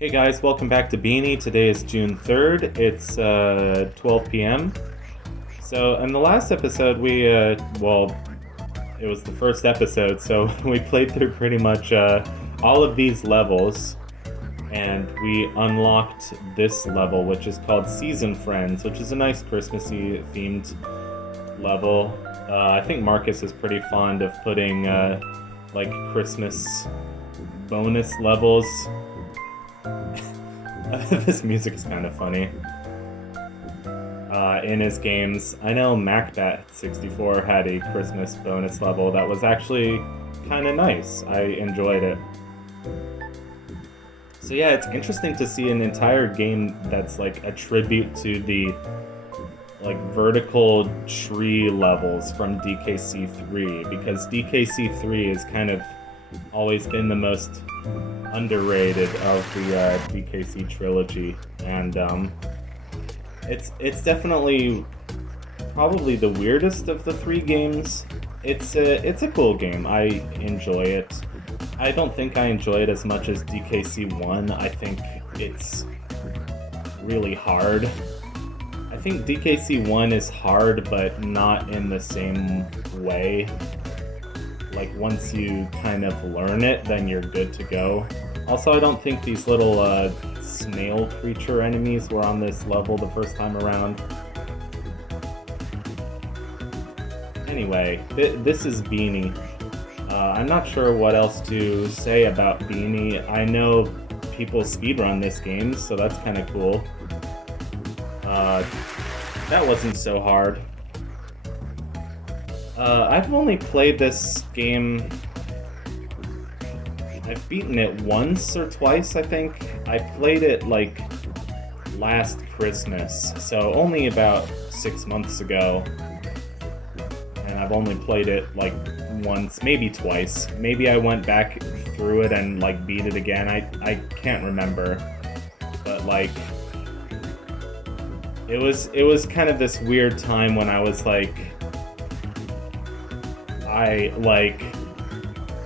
Hey guys, welcome back to Beany. Today is June 3rd. It's 12 p.m. So, in the last episode, well, it was the first episode, so we played through pretty much all of these levels, and we unlocked this level, which is called Season Friends, which is a nice Christmassy themed level. I think Marcus is pretty fond of putting like Christmas bonus levels. This music is kind of funny. In his games, I know MacBat64 had a Christmas bonus level that was actually kind of nice. I enjoyed it. So yeah, it's interesting to see an entire game that's like a tribute to the like vertical tree levels from DKC3, because DKC3 has kind of always been the most underrated of the DKC trilogy, and it's definitely probably the weirdest of the three games. It's a cool game. I enjoy it. I don't think I enjoy it as much as DKC1. I think it's really hard. I think DKC1 is hard, but not in the same way. Like, once you kind of learn it, then you're good to go. Also, I don't think these little snail creature enemies were on this level the first time around. Anyway, this is Beeny. I'm not sure what else to say about Beeny. I know people speedrun this game, so that's kind of cool. That wasn't so hard. I've only played this game. I've beaten it once or twice, I think. I played it like last Christmas, so only about 6 months ago. And I've only played it like once, maybe twice. Maybe I went back through it and like beat it again. I can't remember. But like it was kind of this weird time when I was like,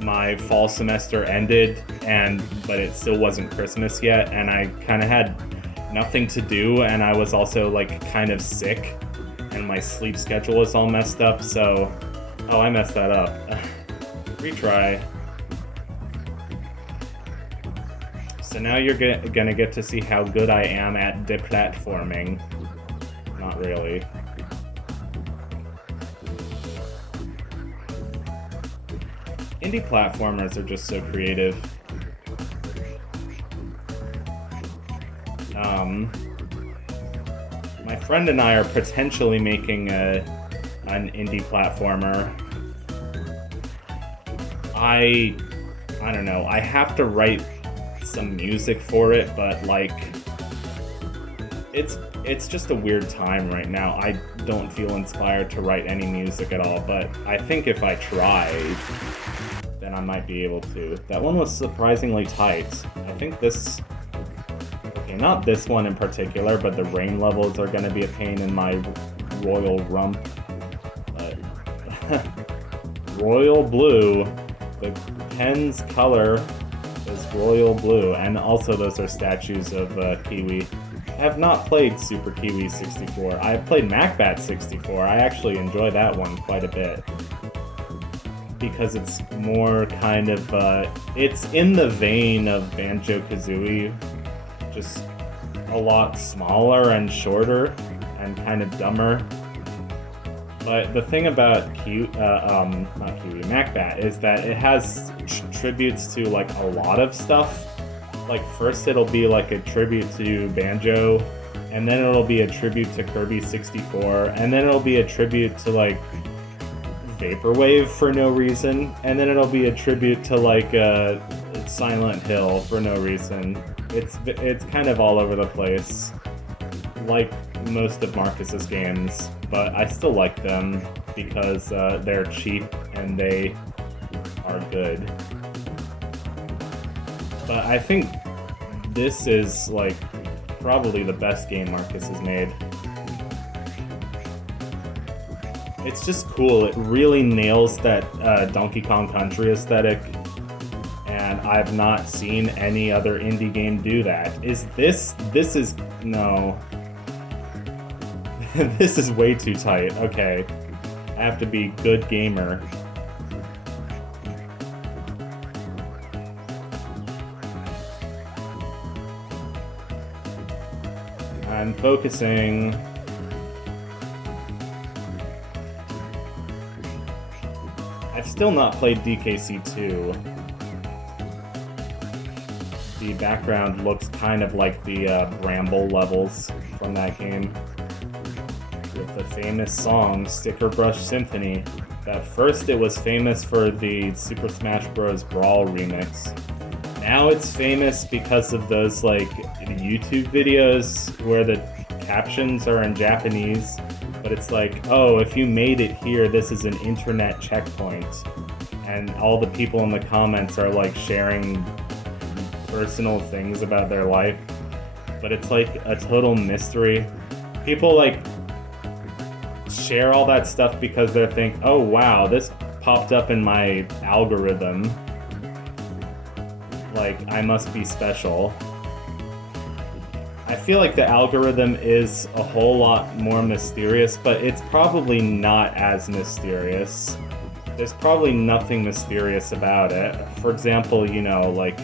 my fall semester ended, but it still wasn't Christmas yet, and I kind of had nothing to do, and I was also like kind of sick, and my sleep schedule was all messed up, so... Oh, I messed that up. Retry. So now you're gonna get to see how good I am at deplatforming. Not really. Indie platformers are just so creative. My friend and I are potentially making an indie platformer. I don't know. I have to write some music for it, but like, it's just a weird time right now. I don't feel inspired to write any music at all, but I think if I tried, then I might be able to. That one was surprisingly tight. I think this... Okay, not this one in particular, but the rain levels are gonna be a pain in my royal rump. But... Royal blue. The pen's color is royal blue, and also those are statues of Kiwi. I have not played Super Kiwi 64. I've played MacBat 64. I actually enjoy that one quite a bit, because it's more kind of, it's in the vein of Banjo-Kazooie, just a lot smaller and shorter and kind of dumber. But the thing about MacBat is that it has tributes to like a lot of stuff. Like, first it'll be like a tribute to Banjo, and then it'll be a tribute to Kirby 64, and then it'll be a tribute to like Vaporwave for no reason, and then it'll be a tribute to like Silent Hill for no reason. It's kind of all over the place, like most of Marcus's games, but I still like them because they're cheap and they are good. But I think this is like probably the best game Marcus has made. It's just cool. It really nails that Donkey Kong Country aesthetic, and I've not seen any other indie game do that. This is, no. This is way too tight. Okay. I have to be good gamer. I'm focusing. I've still not played DKC2. The background looks kind of like the Bramble levels from that game. With the famous song, Sticker Brush Symphony. At first it was famous for the Super Smash Bros. Brawl remix. Now it's famous because of those, like, YouTube videos where the captions are in Japanese, but it's like, oh, if you made it here, this is an internet checkpoint. And all the people in the comments are, like, sharing personal things about their life. But it's, like, a total mystery. People, like, share all that stuff because they think, oh, wow, this popped up in my algorithm. Like, I must be special. I feel like the algorithm is a whole lot more mysterious, but it's probably not as mysterious. There's probably nothing mysterious about it. For example, you know, like,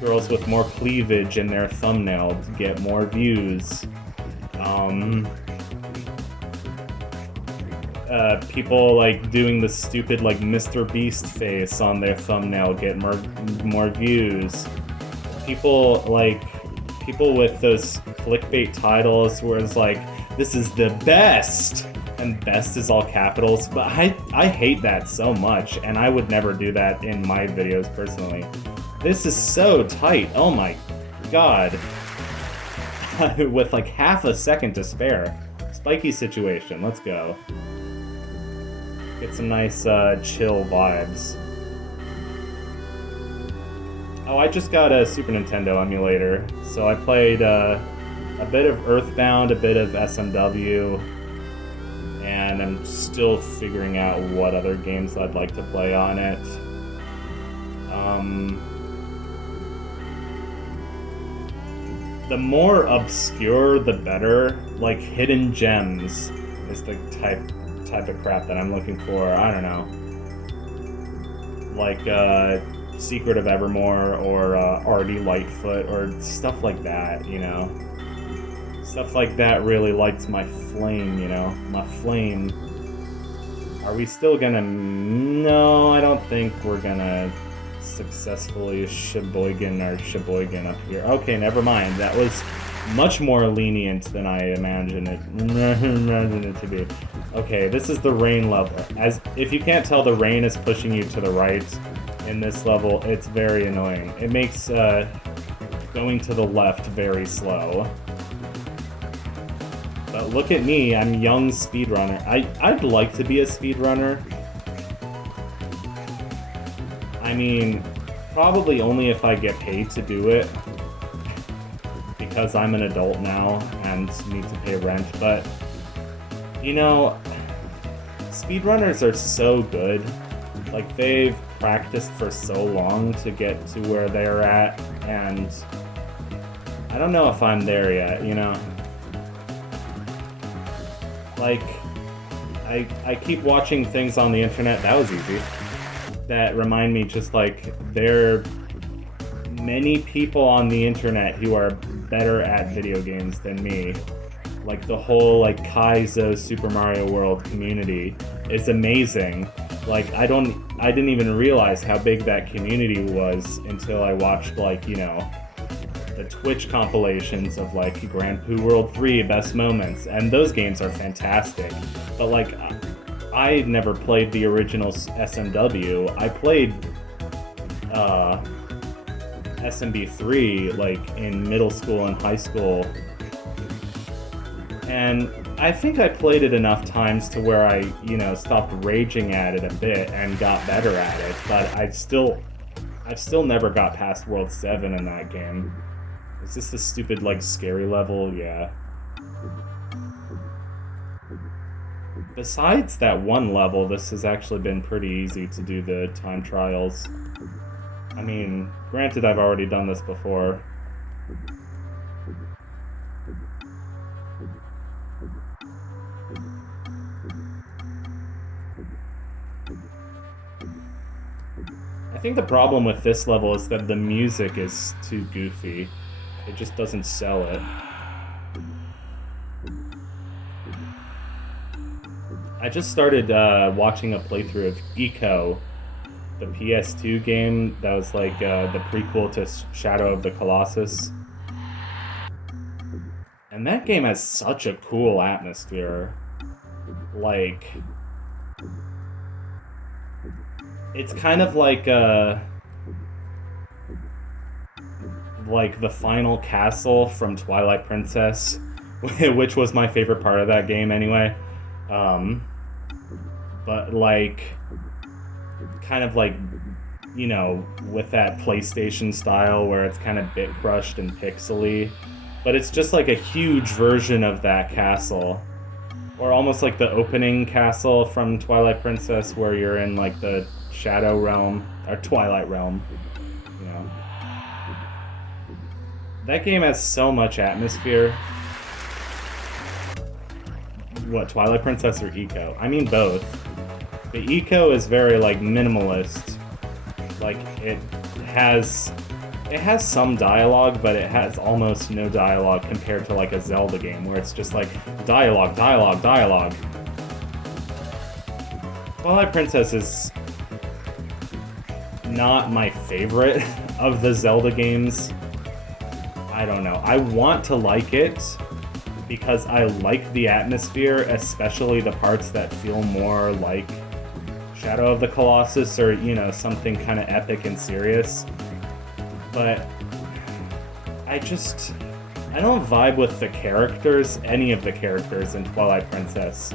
girls with more cleavage in their thumbnail get more views. People, like, doing the stupid, like, Mr. Beast face on their thumbnail get more views. People with those clickbait titles where it's like, this is the best! And best is all capitals, but I hate that so much, and I would never do that in my videos personally. This is so tight, oh my god. With like half a second to spare. Spiky situation, let's go. Get some nice chill vibes. Oh, I just got a Super Nintendo emulator, so I played a bit of Earthbound, a bit of SMW, and I'm still figuring out what other games I'd like to play on it. The more obscure, the better. Like, hidden gems is the type of crap that I'm looking for. I don't know. Like, Secret of Evermore, or Artie Lightfoot, or stuff like that, you know? Stuff like that really lights my flame, you know? My flame. Are we still gonna... No, I don't think we're gonna successfully Sheboygan up here. Okay, never mind. That was much more lenient than I imagined it to be. Okay, this is the rain level. As if you can't tell, the rain is pushing you to the right in this level. It's very annoying. It makes going to the left very slow. But look at me, I'm young speedrunner. I'd like to be a speedrunner. I mean, probably only if I get paid to do it. Because I'm an adult now and need to pay rent, but you know, speedrunners are so good. Like, they've practiced for so long to get to where they're at, and I don't know if I'm there yet, you know? Like, I keep watching things on the internet, that was easy, that remind me just like, there are many people on the internet who are better at video games than me. Like, the whole, like, Kaizo Super Mario World community is amazing. Like, I didn't even realize how big that community was until I watched, like, you know, the Twitch compilations of, like, Grand Poo World 3 Best Moments, and those games are fantastic. But, like, I never played the original SMW. I played, SMB3, like, in middle school and high school. And I think I played it enough times to where I, you know, stopped raging at it a bit and got better at it, but I've still never got past World 7 in that game. Is this the stupid, like, scary level? Yeah. Besides that one level, this has actually been pretty easy to do the time trials. I mean, granted, I've already done this before. I think the problem with this level is that the music is too goofy. It just doesn't sell it. I just started watching a playthrough of Eco, the PS2 game that was like the prequel to Shadow of the Colossus. And that game has such a cool atmosphere. Like, it's kind of like the final castle from Twilight Princess, which was my favorite part of that game anyway. But like, kind of like, you know, with that PlayStation style where it's kind of bit crushed and pixely, but it's just like a huge version of that castle. Or almost like the opening castle from Twilight Princess where you're in like the Shadow Realm, or Twilight Realm, you know. That game has so much atmosphere. What, Twilight Princess or Eco? I mean both. The Eco is very like minimalist. Like it has some dialogue, but it has almost no dialogue compared to like a Zelda game where it's just like dialogue, dialogue, dialogue. Twilight Princess is not my favorite of the Zelda games. I don't know. I want to like it because I like the atmosphere, especially the parts that feel more like Shadow of the Colossus or, you know, something kind of epic and serious. But I don't vibe with the characters, any of the characters in Twilight Princess.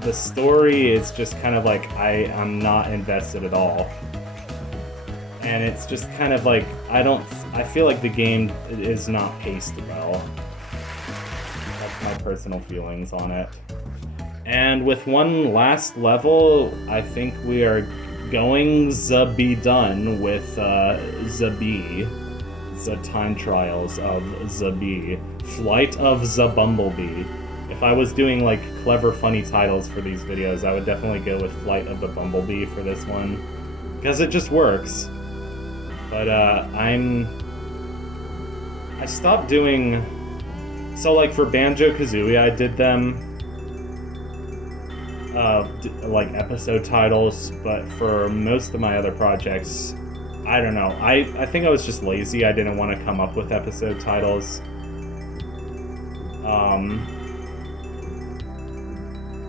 The story is just kind of like, I'm not invested at all. And it's just kind of like, I feel like the game is not paced well. That's my personal feelings on it. And with one last level, I think we are going to be done with the Time Trials of the Flight of the Bumblebee. If I was doing like clever, funny titles for these videos, I would definitely go with Flight of the Bumblebee for this one, because it just works. But I stopped doing, so like for Banjo-Kazooie, I did them like episode titles, but for most of my other projects, I don't know. I think I was just lazy. I didn't want to come up with episode titles.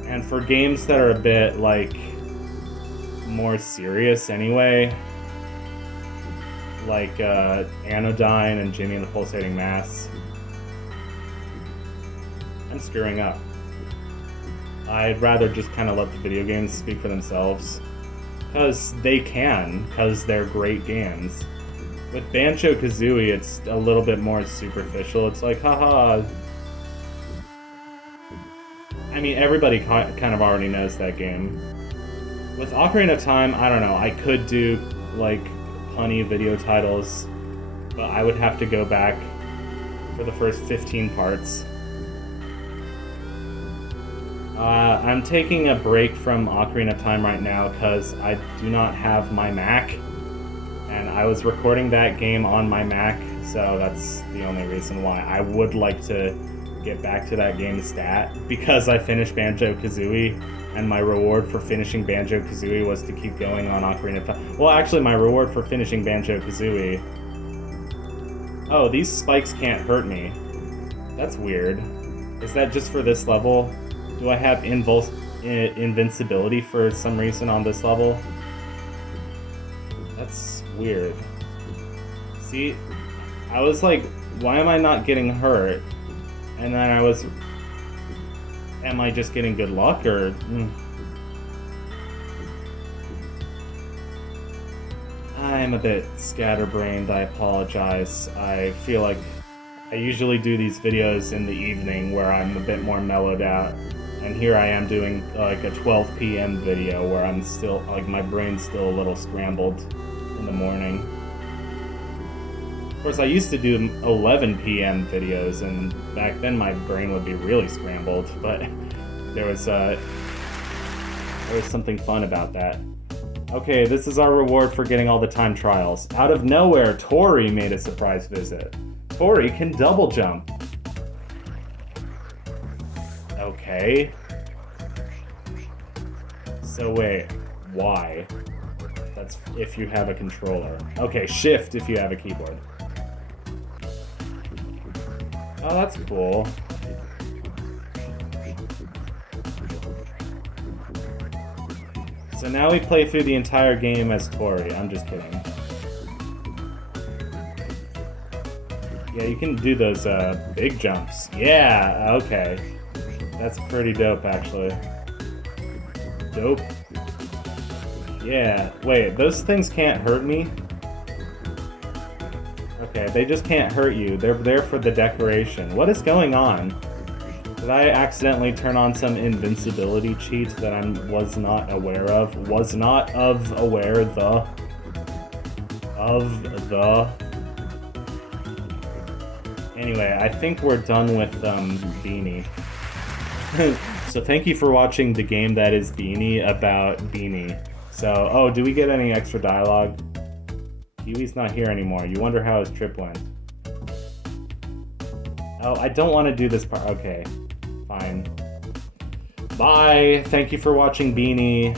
And for games that are a bit like more serious anyway, like Anodyne and Jimmy and the Pulsating Mass, I'm screwing up. I'd rather just kind of let the video games speak for themselves. Because they're great games. With Banjo-Kazooie, it's a little bit more superficial. It's like, haha. I mean, everybody kind of already knows that game. With Ocarina of Time, I don't know, I could do, like, punny video titles, but I would have to go back for the first 15 parts. I'm taking a break from Ocarina of Time right now because I do not have my Mac, and I was recording that game on my Mac, so that's the only reason why. I would like to get back to that game stat, because I finished Banjo-Kazooie, and my reward for finishing Banjo-Kazooie was to keep going on Ocarina of Time. Well, actually, my reward for finishing Banjo-Kazooie... Oh, these spikes can't hurt me. That's weird. Is that just for this level? Do I have invincibility for some reason on this level? That's weird. See, I was like, why am I not getting hurt? And then I was... Am I just getting good luck, or... I'm a bit scatterbrained, I apologize. I feel like I usually do these videos in the evening where I'm a bit more mellowed out. And here I am doing like a 12 p.m. video where I'm still, like, my brain's still a little scrambled in the morning. course, I used to do 11 p.m. videos, and back then my brain would be really scrambled, but there was something fun about that. Okay, this is our reward for getting all the time trials. Out of nowhere, Tori made a surprise visit. Tori can double jump. Okay. So wait, why? That's if you have a controller. Okay, shift if you have a keyboard. Oh, that's cool. So now we play through the entire game as Tori. I'm just kidding. Yeah, you can do those big jumps. Yeah, okay. That's pretty dope, actually. Dope. Yeah, wait, those things can't hurt me? Okay, they just can't hurt you. They're there for the decoration. What is going on? Did I accidentally turn on some invincibility cheat that I was not aware of? Was not aware the... Anyway, I think we're done with Beeny. So thank you for watching the game that is Beeny about Beeny. So, oh, do we get any extra dialogue? Kiwi's not here anymore. You wonder how his trip went. Oh, I don't want to do this part. Okay, fine. Bye! Thank you for watching Beeny.